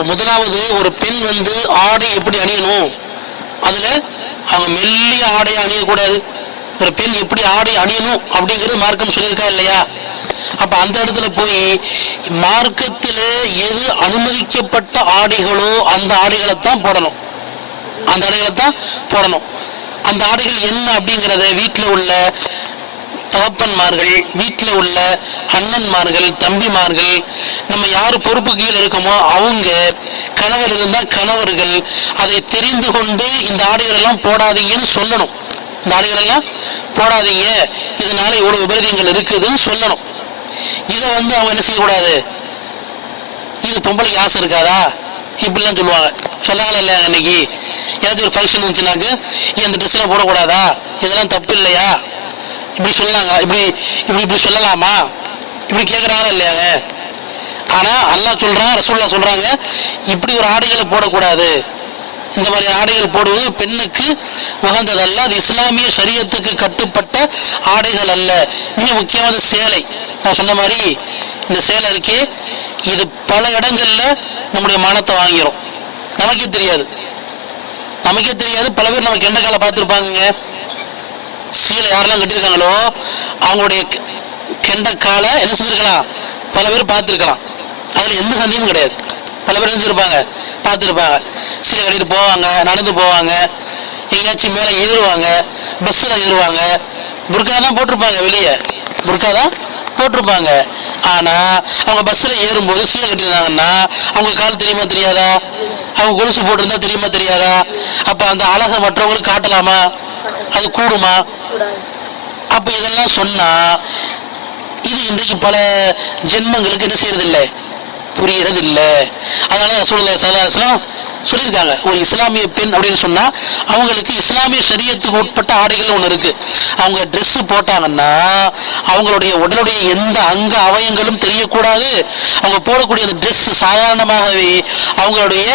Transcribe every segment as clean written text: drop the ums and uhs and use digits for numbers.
அப்ப முதலாவது ஒரு பெண் ஆடை எப்படி அணியணும், அதுல அவங்க மெல்லிய ஆடை அணியக்கூடாது. ஒரு பெண் எப்படி ஆடை அணியணும் அப்படிங்கிறது மார்க்கம் சொல்லியிருக்கா இல்லையா? அப்ப அந்த இடத்துல போய் மார்க்கத்தில் எது அனுமதிக்கப்பட்ட ஆடைகளோ அந்த ஆடைகளைத்தான் போடணும், அந்த ஆடைகளைத்தான் போடணும். அந்த ஆடைகள் என்ன அப்படிங்கிறத வீட்டில் உள்ள தகப்பன்மார்கள், வீட்டில் உள்ள அண்ணன்மார்கள், தம்பிமார்கள், நம்ம யாரு பொறுப்பு கீழே இருக்கோமோ அவங்க, கணவர் இருந்தால் கணவர்கள் அதை தெரிந்து கொண்டு இந்த ஆடைகள் எல்லாம் போடாதீங்கன்னு சொல்லணும். இந்த ஆடைகள் எல்லாம் போடாதீங்க, இதனால இவ்வளவு விபரீதங்கள் இருக்குதுன்னு சொல்லணும். இதை அவங்க என்ன செய்யக்கூடாது, இது பொம்பளைக்கு ஆசை இருக்காதா இப்படிலாம் சொல்லுவாங்க. சொல்லாங்களா இல்லையா? அன்னைக்கு ஏதாச்சும் ஒரு ஃபங்க்ஷன் வந்துச்சுனாக்க இந்த ட்ரெஸ் எல்லாம் போடக்கூடாதா, இதெல்லாம் தப்பு இல்லையா, இப்படி சொல்லாங்க. இப்படி இப்படி இப்படி சொல்லலாமா, இப்படி கேட்குறாங்களா இல்லையாங்க? ஆனா அல்லாஹ் சொல்றான், ரசூலுல்லாஹ் சொல்றாங்க, இப்படி ஒரு ஆடைகளை போடக்கூடாது. இந்த மாதிரி ஆடைகள் போடுவது பெண்ணுக்கு உகந்ததல்ல, அது இஸ்லாமிய ஷரியத்துக்கு கட்டுப்பட்ட ஆடைகள் அல்ல. மிக முக்கியமான சேலை, நான் சொன்ன மாதிரி இந்த சேலை இருக்கே, இது பல இடங்கள்ல நம்முடைய மானத்தை வாங்கிரும். நமக்கே தெரியாது, நமக்கே தெரியாது. பல பேர் நம்ம கெண்டக்கால பார்த்துருப்பாங்க. சீலை யாரெல்லாம் கட்டியிருக்காங்களோ அவங்களுடைய கெண்டக்கால என்ன செஞ்சிருக்கலாம், பல பேர் பார்த்துருக்கலாம். அதுல எந்த சந்தேகமும் கிடையாது. பல பேர் செஞ்சிருப்பாங்க, பார்த்துருப்பாங்க. சீலை கட்டிட்டு போவாங்க, நடந்து போவாங்க, எங்கேயாச்சும் மேலே ஏறுவாங்க, பஸ்ஸில் ஏறுவாங்க, புர்கா தான் போட்டிருப்பாங்க, வெளியே புர்கா தான் போட்டிருப்பாங்க. ஆனால் அவங்க பஸ்ஸில் ஏறும்போது சீலை கட்டியிருந்தாங்கன்னா அவங்க கால் தெரியுமா தெரியாதா, அவங்க கொலுசு போட்டிருந்தா தெரியுமா தெரியாதா? அப்போ அந்த அழகை மற்றவங்களுக்கு காட்டலாமா, அது கூடுமா? அப்போ இதெல்லாம் சொன்னால் இது இன்றைக்கு பல ஜென்மங்களுக்கு என்ன செய்யறதில்லை, புரியறது இல்லை. அதனால ரசூலுல்லாஹி ஸல்லல்லாஹு அலைஹி வஸல்லம் சொல்லியிருக்காங்க, ஒரு இஸ்லாமிய பெண் அப்படின்னு சொன்னா அவங்களுக்கு இஸ்லாமிய ஷரியத்துக்கு உட்பட்ட ஆடைகள் ஒன்று இருக்கு. அவங்க ட்ரெஸ் போட்டாங்கன்னா அவங்களுடைய உடலுடைய எந்த அங்க அவயங்களும் தெரியக்கூடாது. அவங்க போடக்கூடிய அந்த ட்ரெஸ் சாதாரணமாகவே அவங்களுடைய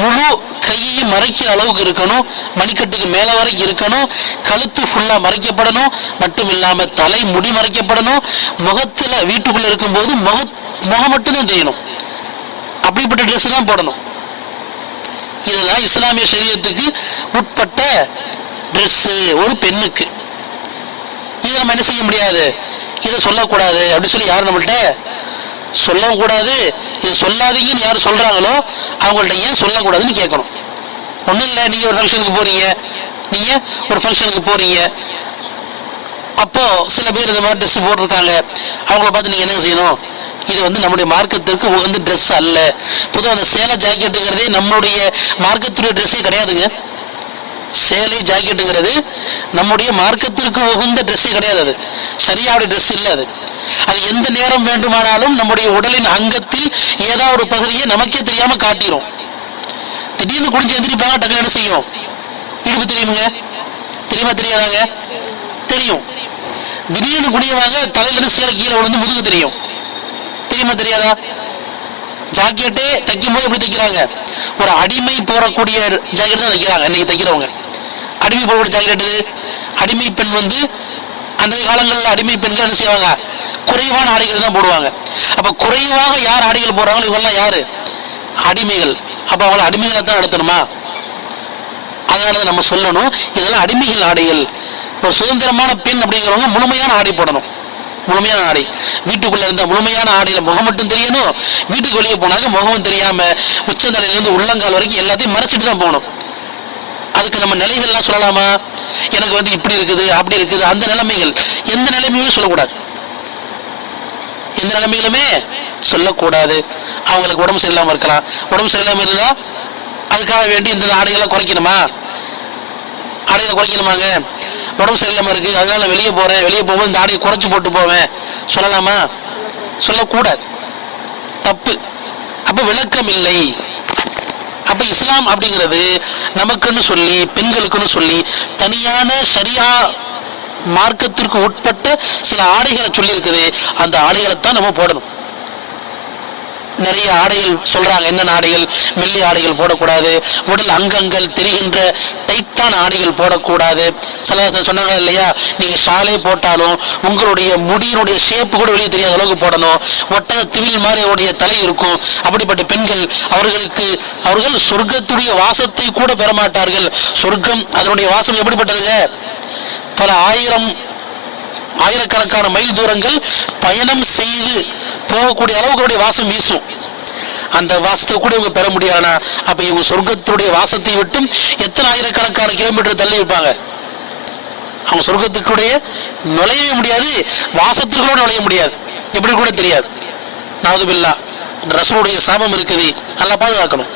முழு கையையும் மறைக்கிற அளவுக்கு இருக்கணும், மணிக்கட்டுக்கு மேல வரைக்கும் இருக்கணும், கழுத்து ஃபுல்லா மறைக்கப்படணும், மட்டும் இல்லாம தலை முடி மறைக்கப்படணும், முகத்துல வீட்டுக்குள்ள இருக்கும்போது முகம் மட்டும்தான் தெரியணும். அப்படிப்பட்ட ட்ரெஸ் தான் போடணும். இதுதான் இஸ்லாமிய ஷரியத்துக்கு உட்பட்ட ட்ரெஸ் ஒரு பெண்ணுக்கு. இதை நம்ம என்ன செய்ய முடியாது, இதை சொல்லக்கூடாது அப்படின்னு சொல்லி யாரும் நம்மள்கிட்ட சொல்லவும் கூடாது. இது சொல்லாதீங்கன்னு யார் சொல்றாங்களோ அவங்கள்ட்ட ஏன் சொல்லக்கூடாதுன்னு கேட்கணும். ஒன்றும் இல்லை, நீங்க ஒரு ஃபங்க்ஷனுக்கு போறீங்க, நீங்க ஒரு ஃபங்க்ஷனுக்கு போறீங்க, அப்போ சில பேர் இந்த மாதிரி ட்ரெஸ் போட்டிருக்காங்க, அவங்கள பார்த்து நீங்க என்ன செய்யணும், இது நம்முடைய மார்க்கத்திற்கு உகந்த ட்ரெஸ் அல்ல. பொதுவாக அந்த சேலை ஜாக்கெட்டுங்கிறதே நம்முடைய மார்க்கத்துடைய ட்ரெஸ்ஸே கிடையாதுங்க. சேலை ஜாக்கெட்டுங்கிறது நம்முடைய மார்க்கத்திற்கு உகந்த ட்ரெஸ்ஸே கிடையாது, அது சரியாவுடைய ட்ரெஸ் இல்லை. அது எந்த நேரம் வேண்டுமானாலும் நம்முடைய உடலின் அங்கத்தில் ஏதாவது ஒரு பகுதியை நமக்கே தெரியாம காட்டிடும். திடீர்னு குடிச்சு எந்திரிப்பாங்க, டக்குனு என்ன செய்யும், இடுப்பு தெரியுமுங்க, தெரியுமா தெரியாதாங்க? தெரியும். திடீர்னு குடியவாங்க, தலையிலிருந்து சேலை கீழே விழுந்து முதுகு தெரியும், தெரியுமா தெரியாதா? ஜாக்கெட்டே தைக்கும் போது எப்படி தைக்கிறாங்க, ஒரு அடிமை போடக்கூடிய ஜாக்கெட் தான் தைக்கிறாங்க இன்னைக்கு தைக்கிறவங்க. அடிமை போடக்கூடிய ஜாக்கெட், அடிமை பெண் அந்த காலங்களில் அடிமை பெண்கள் என்ன செய்வாங்க, குறைவான ஆடைகள் தான் போடுவாங்க. அப்ப குறைவாக யார் ஆடைகள் போடுறாங்களோ இவங்கெல்லாம் யாரு, அடிமைகள். அப்ப அவங்களை அடிமைகளை தான் நடத்தணுமா? அதனால நம்ம சொல்லணும், இதெல்லாம் அடிமைகள் ஆடைகள். ஒரு சுதந்திரமான பெண் அப்படிங்கிறவங்க முழுமையான ஆடை போடணும், முழுமையான ஆடை. வீட்டுக்குள்ள இருந்த முழுமையான ஆடையில முகம் மட்டும் தெரியணும், வீட்டுக்கு வெளியே போனாக்க முகமும் தெரியாம உச்சந்தலையிலிருந்து உள்ளங்கால் வரைக்கும் எல்லாத்தையும் மறைச்சிட்டு தான் போகணும். அதுக்கு நம்ம நிலைகள்லாம் சொல்லலாமா, எனக்கு இப்படி இருக்குது அப்படி இருக்குது, அந்த நிலைமைகள் எந்த நிலைமையுமே சொல்லக்கூடாது, எந்த நிலைமையிலுமே சொல்லக்கூடாது. அவங்களுக்கு உடம்பு சரியில்லாம இருக்கலாம், உடம்பு சரியில்லாம இருந்தா அதுக்காக வேண்டி இந்த ஆடைகளை குறைக்கணுமா, ஆடைகளை குறைக்கணுமாங்க? உடம்பு சரியில்லாம இருக்கு அதனால வெளியே போறேன், வெளியே போகும்போது இந்த ஆடையை குறைச்சு போட்டு போவேன் சொல்லலாமா? சொல்லக்கூடாது, தப்பு. அப்ப விளக்கம் இல்லை. அப்ப இஸ்லாம் அப்படிங்கிறது நமக்குன்னு சொல்லி பெண்களுக்குன்னு சொல்லி தனியான ஷரியா மார்க்கத்திற்கு உட்பட்ட சில ஆடைகளை சொல்லி இருக்குது. அந்த ஆடைகளை தான் நம்ம போடணும். நிறைய ஆடைகள் சொல்றாங்க. என்னென்ன ஆடைகள்? மெல்லிய ஆடைகள் போடக்கூடாது, உடல் அங்கங்கள் தெரிகின்ற டைட்டான ஆடைகள் போடக்கூடாது. சில சொன்னாங்க இல்லையா, நீங்க ஷாலே போட்டாலும் உங்களுடைய முடியினுடைய ஷேப்பு கூட வெளியே தெரியாத அளவுக்கு போடணும். ஒட்டக திவில் மாதிரி அவருடைய தலை இருக்கும். அப்படிப்பட்ட பெண்கள் அவர்கள் சொர்க்கத்துடைய வாசத்தை கூட பெறமாட்டார்கள். சொர்க்கம் அதனுடைய வாசம் எப்படிப்பட்டதுங்க? பல ஆயிரக்கணக்கான மைல் தூரங்கள் பயணம் செய்து போகக்கூடிய அளவுக்கு வாசம் வீசும். அந்த வாசத்தை கூட இவங்க பெற முடியாதுனா அப்ப இவங்க சொர்க்கத்துடைய வாசத்தை விட்டும் எத்தனை ஆயிரக்கணக்கான கிலோமீட்டர் தள்ளி இருப்பாங்க. அவங்க சொர்க்கத்துக்குடைய நுழையவே முடியாது, வாசத்துக்குள்ள நுழைய முடியாது, எப்படி கூட தெரியாது. நாதுபில்லா ரசூலுடைய சாபம் இருக்குது. நல்லா பாதுகாக்கணும்.